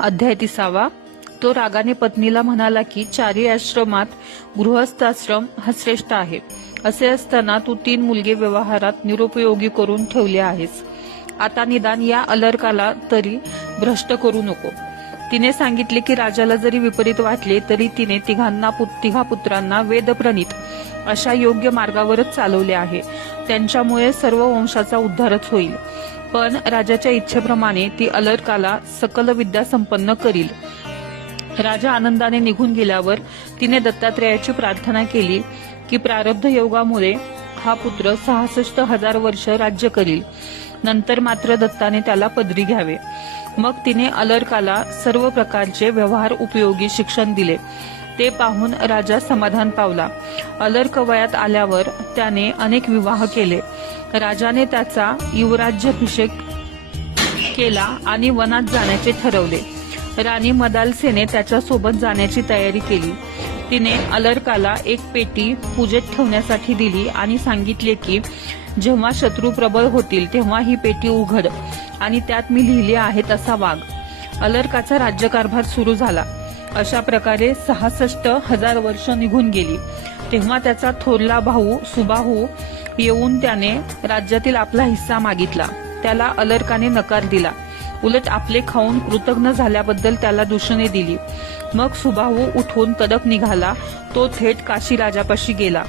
अध्याय तिसावा. तो रागाने पत्नीला म्हणाला की चारी आश्रमात गृहस्थाश्रम हा श्रेष्ठ आहे. असे असताना तू तीन मुलगे व्यवहारात निरुपयोगी करून ठेवले आहेस. आता निदान या अलर्काला तरी भ्रष्ट करू नको. तिने सांगितले की राजाला जरी विपरीत वाटले तरी तिने तिघांना तिघा पुत्रांना वेदप्रणित अशा योग्य मार्गावरच चालवले आहे. त्यांच्यामुळे सर्व वंशाचा उद्धारच होईल. पण राजाच्या इच्छेप्रमाणे ती अलर्काला सकल विद्या संपन्न करील. राजा आनंदाने निघून गेल्यावर तिने दत्तात्रेयाची प्रार्थना केली की प्रारब्ध योगामुळे हा पुत्र सहासष्ट हजार वर्ष राज्य करील. नंतर मात्र दत्ताने त्याला पदरी घ्यावे. मग तिने अलर्काला सर्व प्रकारचे व्यवहार उपयोगी शिक्षण दिले. ते पाहून राजा समाधान पावला. अलर्क वयात आल्यावर त्याने अनेक विवाह केले. राजाने त्याचा युवराज्याभिषेक केला आणि वनात जाण्याचे ठरवले. राणी मदालसेने त्याच्यासोबत जाण्याची तयारी केली. तिने अलर्काला एक पेटी पूजेत ठेवण्यासाठी दिली आणि सांगितले की जेव्हा शत्रू प्रबळ होतील तेव्हा ही पेटी उघड आणि त्यात मी लिहिले आहे तसा वाघ. अलर्काचा राज्यकारभार सुरू झाला. अशा प्रकारे सहासष्ट हजार वर्ष निघून गेली. तेव्हा त्याचा थोरला भाऊ सुबाहू येऊन त्याने राज्यातील आपला हिस्सा मागितला. त्याला अलर्काने नकार दिला. उलट आपले खाऊन कृतज्ञ झाल्याबद्दल त्याला दूषणे दिली. मग सुबाहू उठून तडक निघाला. तो थेट काशी राजापाशी गेला.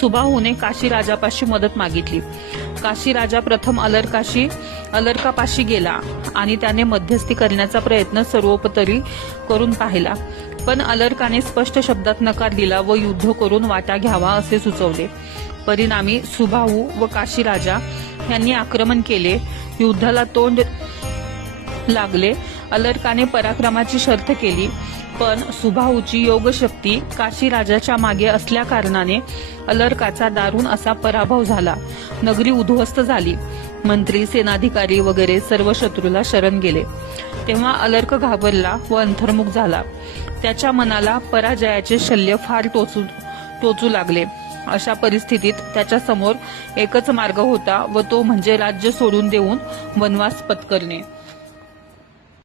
सुबाहूने काशी राजापाशी मदत मागितली. काशी राजा प्रथम अलर्काशी अलर्कापाशी गेला आणि त्याने मध्यस्थी करण्याचा प्रयत्न सर्वोपतरी करून पाहिला. पण अलर्काने स्पष्ट शब्दात नकार दिला व युद्ध करून वाटा घ्यावा असे सुचवले. परिणामी सुभाऊ व काशी राजा यांनी आक्रमण केले. युद्धाला तोंड लागले. अलर्काने पराक्रमाची शर्थ केली. पण सुभाऊची योगशक्ती काशी राजाच्या मागे असल्या कारणाने अलर्काचा दारुण असा पराभव झाला. नगरी उद्ध्वस्त झाली. मंत्री सेनाधिकारी वगैरे सर्व शत्रूला शरण गेले. तेव्हा अलर्क घाबरला व अंतर्मुख झाला. त्याच्या मनाला पराजयाचे शल्य फार टोचू टोचू लागले. अशा परिस्थितीत त्याच्यासमोर एकच मार्ग होता व तो म्हणजे राज्य सोडून देऊन वनवास पत्करणे.